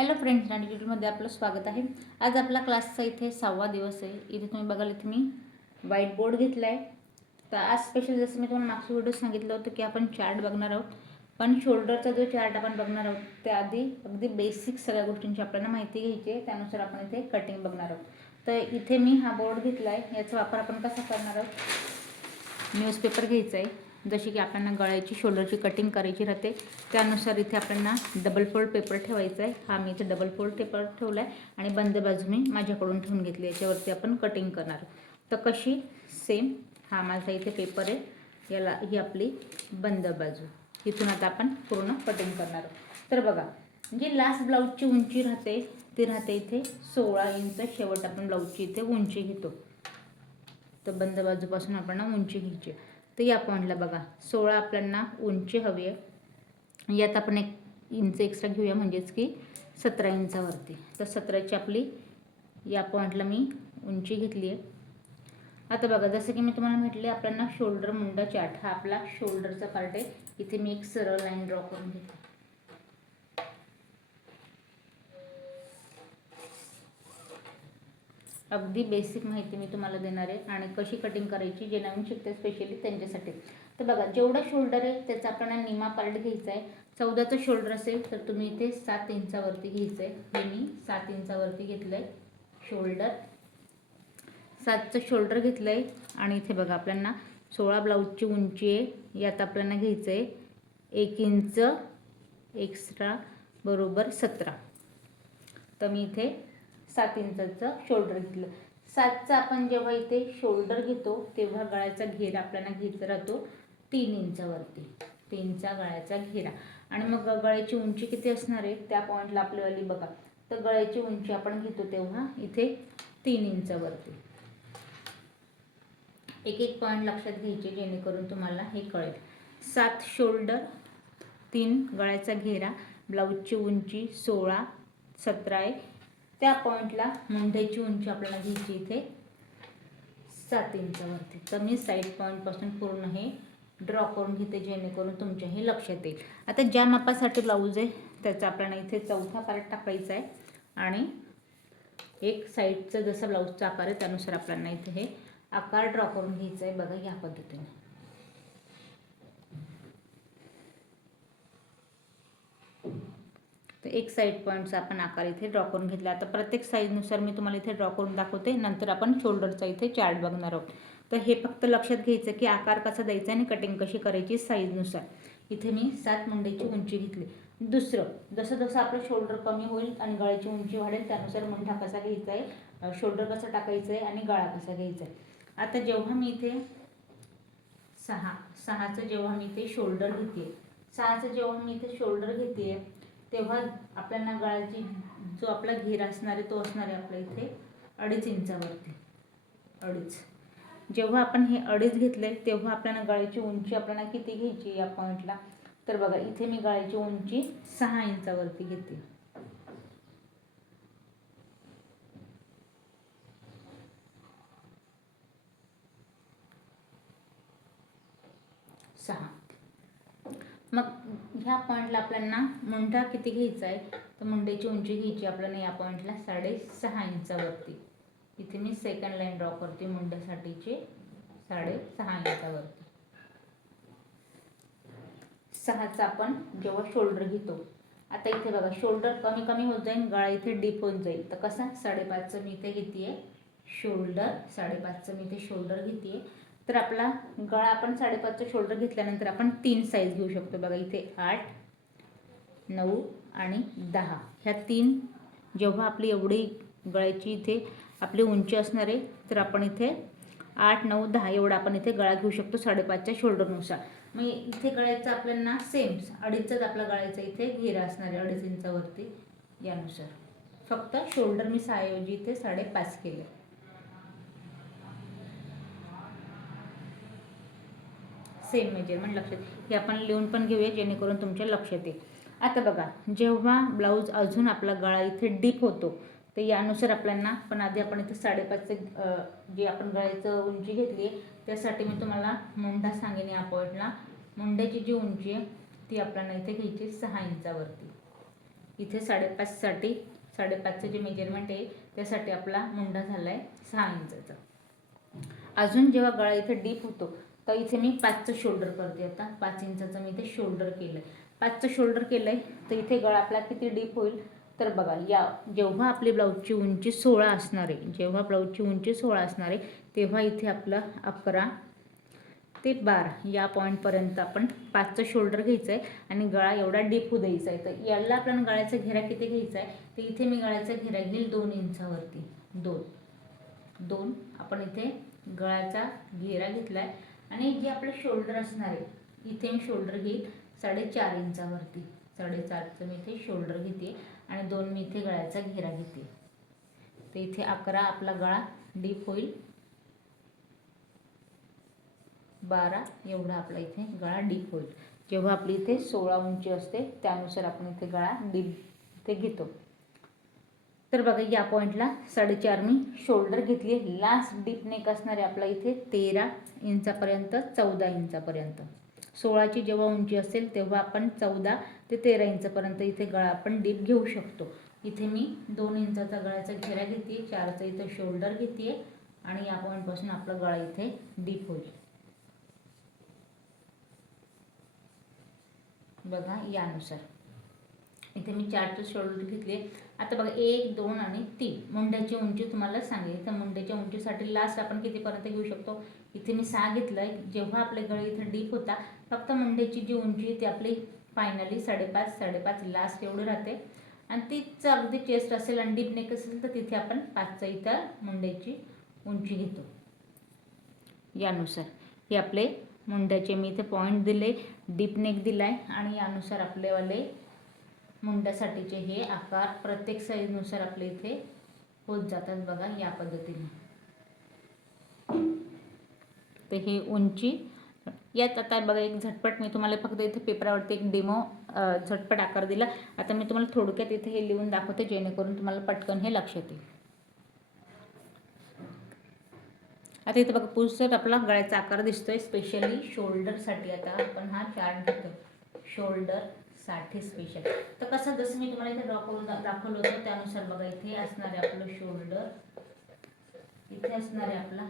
Hello friends, नाणी ट्युटोरियलमध्ये आपलं स्वागत आहे। आज आपला क्लासचा इथे 6वा दिवस आहे। इथे तुम्ही बघाल, इथे मी व्हाईट बोर्ड घेतला आहे। तर आज स्पेशल जसं मी तुम्हाला मागच्या व्हिडिओ सांगितलं होतं की आपण चार्ट बघणार आहोत, पण शोल्डरचा जो चार्ट आपण बघणार आहोत त्याआधी अगदी बेसिक सगळ्या गोष्टींची आपल्याला माहिती घ्यायची आहे। त्यानुसार आपण इथे कटिंग बघणार आहोत। तर इथे मी हा बोर्ड घेतला आहे। याचा वापर आपण कसा करणार आहोत, न्यूजपेपर घ्यायचा आहे, जशी की आपल्याला गळ्याची शोल्डरची कटिंग करायची राहते त्यानुसार इथे आपल्याला डबल फोल्ड पेपर ठेवायचा आहे। हा मी इथे डबल फोल्ड पेपर ठेवला आहे आणि बंद बाजू मी माझ्याकडून ठेवून घेतली। याच्यावरती आपण कटिंग करणार। तर कशी, सेम हा माझा इथे पेपर आहे, याला ही आपली बंद बाजू, इथून आता आपण पूर्ण कटिंग करणार आहोत। तर बघा, जी लास्ट ब्लाऊजची उंची राहते ती राहते इथे 16 इंच। शेवट आपण ब्लाऊजची इथे उंची घेतो। तर बंद बाजूपासून आपण उंची घ्यायची। तर या पॉईंटला बघा 16 आपल्याला उंची हवी आहे। यात आपण 1 इंच एक्स्ट्रा घेऊया, म्हणजेच की 17 इंचावरती। तर 17ची आपली या पॉईंटला मी उंची घेतली आहे। आता बघा, जसं की मी तुम्हाला म्हटले, आपल्याला शोल्डर मुंडा चार्ट हा आपला शोल्डरचा पार्ट आहे। इथे मी एक सरळ लाईन ड्रॉ करून घेते। अगदी बेसिक माहिती मी तुम्हाला देणार आहे आणि कशी कटिंग करायची, जे नवीन शिकते स्पेशली त्यांच्यासाठी। तर बघा, जेवढा शोल्डर आहे त्याचा आपल्याला निमा पार्ट घ्यायचा आहे। 14चं शोल्डर असेल तर तुम्ही इथे 7 इंचावरती घ्यायचं आहे। मी 7 इंचावरती घेतलं आहे शोल्डर। 7चं शोल्डर घेतलं आहे आणि इथे बघा आपल्याला 16 ब्लाऊजची उंची आहे, यात आपल्याला घ्यायचं आहे 1 इंच एक्स्ट्रा बरोबर 17। तर मी इथे 7 इंचाचं शोल्डर घेतलं। 7चा आपण जेव्हा इथे शोल्डर घेतो तेव्हा गळ्याचा घेरा आपल्याला घ्यायचा राहतो 3 इंचावरती। 3चा गळ्याचा घेरा। आणि मग गळ्याची उंची किती असणार आहे त्या पॉईंटला आपल्यावाली बघा। तर गळ्याची उंची आपण घेतो तेव्हा इथे 3 इंचावरती। एक एक पॉईंट लक्षात घ्यायचे जेणेकरून तुम्हाला हे कळेल। 7 शोल्डर, 3 गळ्याचा घेरा, ब्लाऊजची उंची 16, 17 आहे। त्या पॉईंटला मुंड्याची उंची आपल्याला घ्यायची इथे 7 इंचावरती। तर मी साईड पॉईंटपासून पूर्ण हे ड्रॉ करून घेते जेणेकरून तुमच्या हे लक्षात येईल। आता ज्या मापासाठी ब्लाऊज आहे त्याचा आपल्याला इथे 4था पार्ट टाकायचा आहे आणि एक साईडचं जसं ब्लाऊजचा आकार आहे त्यानुसार आपल्याला इथे हे आकार ड्रॉ करून घ्यायचा आहे। बघा, या पद्धतीने। तर एक साईड पॉईंटचा आपण आकार इथे ड्रॉ करून घेतला। आता प्रत्येक साईजनुसार मी तुम्हाला इथे ड्रॉ करून दाखवते, नंतर आपण शोल्डरचा इथे चार्ट बघणार आहोत। तर हे फक्त लक्षात घ्यायचं की आकार कसा द्यायचा आणि कटिंग कशी करायची साईजनुसार। इथे मी 7 मुंड्याची उंची घेतली। दुसरं, जसं जसं आपलं शोल्डर कमी होईल आणि गळ्याची उंची वाढेल त्यानुसार मुंडा कसा घ्यायचा आहे, शोल्डर कसं टाकायचं आहे आणि गळा कसा घ्यायचा आहे। आता जेव्हा मी इथे 6चं जेव्हा मी इथे शोल्डर घेते, 6चं जेव्हा मी इथे शोल्डर घेते तेव्हा आपल्याला गळ्याची जो आपला घेरा असणार आहे तो असणार आहे आपल्या इथे 2.5 इंचावरती। 2.5 जेव्हा आपण हे 2.5 घेतले तेव्हा आपल्याला गळ्याची उंची आपल्याला किती घ्यायची या पॉईंटला। तर बघा, इथे मी गळ्याची उंची 6 इंचावरती घेते। 6। मग ह्या पॉईंटला आपल्याला मुंडा किती घ्यायचा आहे, तर मुंड्याची उंची घ्यायची आपल्याला या पॉईंटला 6.5 इंचावरती। इथे मी सेकंड लाईन ड्रॉ करते मुंड्यासाठीची 6.5 इंचावरती। 6चा आपण जेव्हा शोल्डर घेतो, आता इथे बघा शोल्डर कमी कमी होत जाईल, गळा इथे डीप होत जाईल। तर कसा, 5.5चं मी इथे घेते शोल्डर, 5.5चं मी इथे शोल्डर घेते। तर आपला गळा आपण 5.5चं शोल्डर घेतल्यानंतर आपण 3 साईज घेऊ शकतो। बघा, इथे 8, 9 आणि 10 ह्या 3, जेव्हा आपली एवढी गळ्याची इथे आपली उंची असणार आहे तर आपण इथे 8, 9, 10 एवढा आपण इथे गळा घेऊ शकतो 5.5च्या शोल्डरनुसार। मग इथे गळ्याचा आपल्याला सेम 2.5च आपला गळ्याचा इथे घेरा असणार आहे 2.5 इंचावरती यानुसार। फक्त शोल्डर मी 6 ऐवजी इथे 5.5 केले। सेम मेजरमेंट लक्षात, हे आपण लिहून पण घेऊया जेणेकरून तुमच्या लक्षात येईल। आता बघा, जेव्हा ब्लाऊज अजून आपला गळा इथे डीप होतो तर यानुसार आपल्याला, पण आधी आपण इथे 5.5चं जे आपण गळ्याचं उंची घेतली आहे त्यासाठी मी तुम्हाला मुंडा सांगेन। या पॉईंटला मुंड्याची जी उंची आहे ती आपल्याला इथे घ्यायची 6 इंचावरती। इथे 5.5साठी 5.5चं जे मेजरमेंट आहे त्यासाठी आपला मुंडा झाला आहे 6 इंचाचा. अजून जेव्हा गळा इथे डीप होतो तर इथे मी 5चं शोल्डर करते. आता 5 इंचाचं मी इथे शोल्डर केलं आहे. 5चं शोल्डर केलं आहे तर इथे गळा आपला किती डीप होईल तर बघा, या जेव्हा आपली ब्लाऊजची उंची 16 असणार आहे, जेव्हा ब्लाऊजची उंची 16 असणार आहे तेव्हा इथे आपलं 11 ते 12 या पॉईंटपर्यंत आपण 5चं शोल्डर घ्यायचं आहे आणि गळा एवढा डीप होऊ द्यायचा आहे. तर याला आपण गळ्याचा घेरा किती घ्यायचा आहे तर इथे मी गळ्याचा घेरा घेईल 2 इंचावरती. 2 आपण इथे गळ्याचा घेरा घेतला आहे आणि जे आपलं शोल्डर असणार आहे इथे मी शोल्डर घेईल 4.5 इंचावरती. 4.5चं मी इथे शोल्डर घेते आणि 2 मी इथे गळ्याचा घेरा घेते. तर इथे 11 आपला गळा डीप होईल, 12 एवढा आपला इथे गळा डीप होईल. जेव्हा आपली इथे 16 उंची असते त्यानुसार आपण इथे गळा डीप इथे घेतो. तर बघा या पॉईंटला 4.5 मी शोल्डर घेतली. लास्ट डीप नेक असणार आहे आपला इथे 13 इंचापर्यंत 14 इंचापर्यंत. 16ची जेव्हा उंची असेल तेव्हा आपण 14 ते 13 इंचापर्यंत इथे गळा आपण डीप घेऊ शकतो. इथे मी 2 इंचाचा गळ्याचा घेरा घेते, 4चं इथे शोल्डर घेते आणि या पॉईंटपासून आपला गळा इथे डीप होईल. बघा यानुसार इथे मी 4चं शोल्डर घेतले. आता बघा 1, 2 आणि 3 मुंड्याची उंची तुम्हाला सांगेल. तर मुंड्याच्या उंचीसाठी लास्ट आपण कितीपर्यंत घेऊ शकतो, इथे मी 6 घेतलं आहे. जेव्हा आपले गळे इथे डीप होता फक्त मुंड्याची जी उंची आहे ती आपली फायनली 5.5 लास्ट एवढी राहते आणि तीच अगदी चेस्ट असेल आणि डीप नेक असेल तर तिथे आपण 5चं इथं मुंड्याची उंची घेतो. यानुसार हे आपले मुंड्याचे मी इथे पॉईंट दिले, डीप नेक दिला आहे आणि यानुसार आपलेवाले मुंड्यासाठीचे हे आकार प्रत्येक साईजनुसार आपले इथे होत जातात. बघा या पद्धतीने. तर ही उंची यात आता बघा एक झटपट मी तुम्हाला फक्त इथे पेपरावरती एक डेमो झटपट आकार दिला. आता मी तुम्हाला थोडक्यात इथे हे लिहून दाखवते जेणेकरून तुम्हाला पटकन हे लक्षात येईल. आता इथे बघा पुसर आपला गळ्याचा आकार दिसतोय स्पेशली शोल्डरसाठी. आता आपण हा चार्ट घेतो शोल्डरसाठी स्पेशल. तर कसं जसं मी तुम्हाला इथे दाखवलं होतं त्यानुसार बघा इथे असणार आहे आपलं शोल्डर, इथे असणार आहे आपला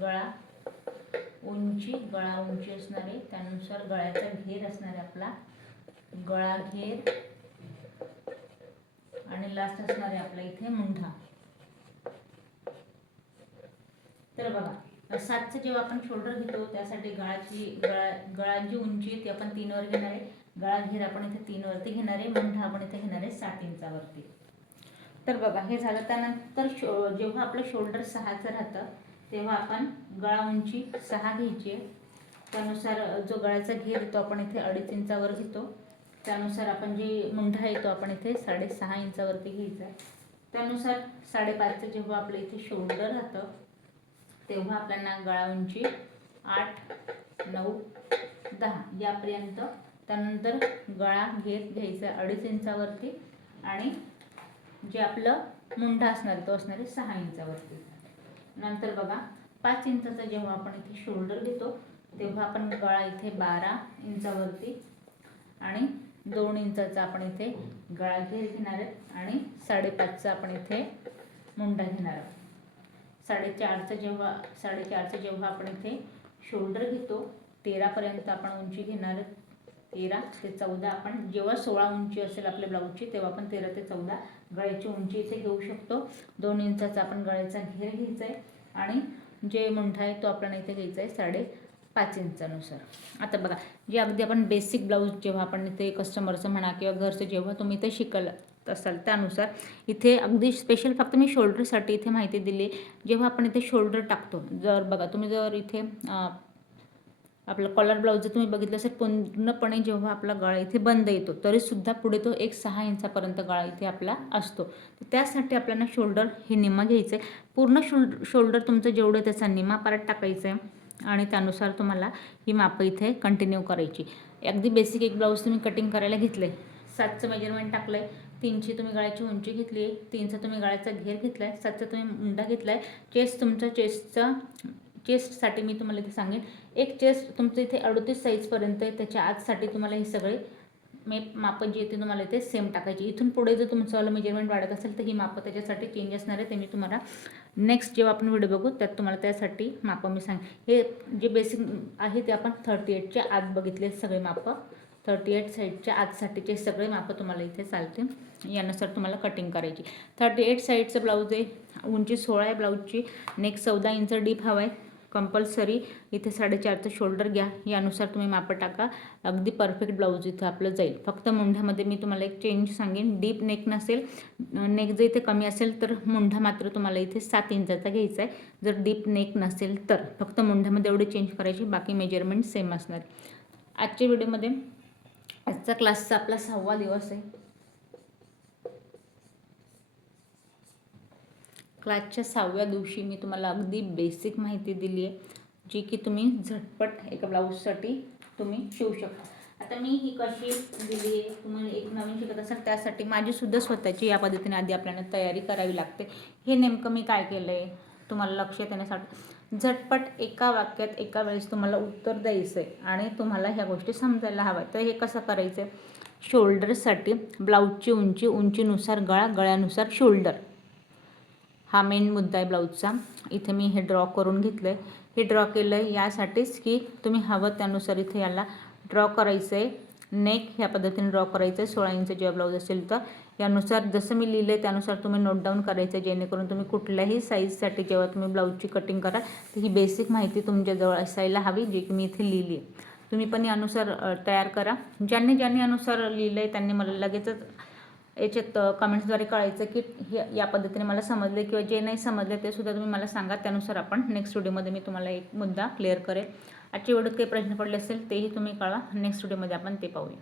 गळा उंची असणार आहे. त्यानुसार गळ्याचा घेर असणार आहे आपला गळा घेर आणि लास्ट असणार आहे आपला इथे मुंढा. तर बघा 7चं जेव्हा आपण शोल्डर घेतो त्यासाठी गळाची उंची ती आपण 3 वर घेणार आहे. गळा घेर आपण इथे 3 वरती घेणार आहे. मुंढा आपण इथे घेणार आहे 7 इंचावरती. तर बघा हे झालं. त्यानंतर जेव्हा आपलं शोल्डर 6चं राहतं तेव्हा आपण गळा उंची 6 घ्यायची आहे. त्यानुसार जो गळ्याचा घेर येतो आपण इथे 2.5 इंचावर घेतो. त्यानुसार आपण जी मुंढा येतो आपण इथे 6.5 इंचावरती घ्यायचा आहे. त्यानुसार 5.5चं जेव्हा आपलं इथे शोल्डर राहतं तेव्हा आपल्याला गळा उंची 8, 9, 10 यापर्यंत. त्यानंतर गळा घेर घ्यायचा 2.5 इंचावरती आणि जे आपलं मुंढा असणार तो असणार आहे 6 इंचावरती. नंतर बघा 5 इंचाचा जेव्हा आपण इथे शोल्डर घेतो तेव्हा आपण गळा इथे 12 इंचावरती आणि 2 इंचाचा आपण इथे गळा घेर घेणार आहेत आणि 5.5चा आपण इथे मुंडा घेणार आहोत. 4.5चं जेव्हा आपण इथे शोल्डर घेतो 13पर्यंत आपण उंची घेणार आहोत. 13 ते 14 आपण जेव्हा 16 उंची असेल आपल्या ब्लाऊजची तेव्हा आपण 13 ते 14 गळ्याची उंची इथे घेऊ शकतो. 2 इंचाचा आपण गळ्याचा घेर घ्यायचा आहे आणि जे मुंढा आहे तो आपल्याला इथे घ्यायचा आहे 5.5 इंचानुसार. आता बघा जे अगदी आपण बेसिक ब्लाऊज जेव्हा आपण इथे कस्टमरचं म्हणा किंवा घरचं जेव्हा तुम्ही इथे शिकत असाल त्यानुसार इथे अगदी स्पेशल फक्त मी शोल्डरसाठी इथे माहिती दिली. जेव्हा आपण इथे शोल्डर टाकतो जर बघा तुम्ही जर इथे आपलं कॉलर ब्लाऊज जर तुम्ही बघितलं असेल पूर्णपणे जेव्हा आपला गळा इथे बंद येतो तरीसुद्धा पुढे तो 6 इंचापर्यंत गळा इथे आपला असतो. तर त्यासाठी आपल्याला शोल्डर हे निम्मा घ्यायचं आहे. पूर्ण शोल्डर तुमचं जेवढं त्याचा निम्मा पार्ट टाकायचं आहे आणि त्यानुसार तुम्हाला ही मापं इथे कंटिन्यू करायची. अगदी बेसिक एक ब्लाऊज तुम्ही कटिंग करायला घेतलं आहे, 7चं मेजरमेंट टाकलं आहे, 3ची तुम्ही गळ्याची उंची घेतली आहे, 3चा तुम्ही गळ्याचा घेर घेतला आहे, 7चा तुम्ही मुंडा घेतला आहे. चेस्टसाठी मी तुम्हाला इथे सांगेन एक चेस्ट तुमचं इथे 38 साईजपर्यंत आहे. त्याच्या आतसाठी तुम्हाला हे सगळे मापं जी आहे ते तुम्हाला इथे सेम टाकायची. इथून पुढे जर तुमचं मेजरमेंट वाढत असेल तर ही मापं त्याच्यासाठी चेंज असणार आहे. ते मी तुम्हाला नेक्स्ट जेव्हा आपण व्हिडिओ बघू त्यात तुम्हाला त्यासाठी मापं मी सांग. हे जे बेसिक आहे ते आपण 38च्या आत बघितले सगळे मापं. 38 साईडच्या आतसाठीचे सगळे मापं तुम्हाला इथे चालते. यानुसार तुम्हाला कटिंग करायची. 38 साईडचं ब्लाऊज आहे, उंची 16 आहे ब्लाऊजची, नेक 14 इंच डीप हवा आहे कंपल्सरी. इथे 4.5चं शोल्डर घ्या, यानुसार तुम्ही मापं टाका. अगदी परफेक्ट ब्लाऊज इथं आपलं जाईल. फक्त मुंढ्यामध्ये मी तुम्हाला एक चेंज सांगेन, डीप नेक नसेल, नेक जर इथे कमी असेल तर मुंढा मात्र तुम्हाला इथे 7 इंचाचा घ्यायचा आहे. जर डीप नेक नसेल तर फक्त मुंढ्यामध्ये एवढे चेंज करायचे, बाकी मेजरमेंट सेम असणार. आजच्या व्हिडिओमध्ये आजचा क्लासचा आपला 6वा दिवस आहे. क्लासच्या 6व्या दिवशी मी तुम्हाला अगदी बेसिक माहिती दिली आहे, जी की तुम्ही झटपट एका ब्लाऊजसाठी तुम्ही शिवू शकता. आता मी ही कशी दिली आहे, तुम्हाला एक नवीन शिकत असाल त्यासाठी माझीसुद्धा स्वतःची या पद्धतीने आधी आपल्याला तयारी करावी लागते. हे नेमकं मी काय केलं आहे तुम्हाला लक्षात येण्यासाठी, झटपट एका वाक्यात एका वेळेस तुम्हाला उत्तर द्यायचं आहे आणि तुम्हाला ह्या गोष्टी समजायला हव्या. तर हे कसं करायचं आहे, शोल्डरसाठी ब्लाऊजची उंची, उंचीनुसार गळा, गळ्यानुसार शोल्डर, हा मेन मुद्दा आहे ब्लाऊजचा. इथे मी हे ड्रॉ करून घेतलं आहे. हे ड्रॉ केलं आहे यासाठीच की तुम्ही हवं त्यानुसार इथे याला ड्रॉ करायचं आहे. नेक ह्या पद्धतीने ड्रॉ करायचं आहे. 16 इंच जेव्हा ब्लाऊज असेल तर यानुसार जसं मी लिहिलं आहे त्यानुसार तुम्ही नोट डाऊन करायचं आहे, जेणेकरून तुम्ही कुठल्याही साईजसाठी जेव्हा तुम्ही ब्लाऊजची कटिंग कराल तर ही बेसिक माहिती तुमच्याजवळ असायला हवी, जी की मी इथे लिहिली आहे. तुम्ही पण यानुसार तयार करा. ज्यांनी यानुसार लिहिलं आहे त्यांनी मला लगेचच याच्यात कमेंट्सद्वारे कळायचं की या पद्धतीने मला समजले, किंवा जे नाही समजले ते सुद्धा तुम्ही मला सांगा. त्यानुसार आपण नेक्स्ट व्हिडिओमध्ये मी तुम्हाला एक मुद्दा क्लिअर करेल. आजच्या व्हिडिओत काही प्रश्न पडले असेल तेही तुम्ही कळवा. नेक्स्ट व्हिडिओमध्ये आपण ते पाहूया.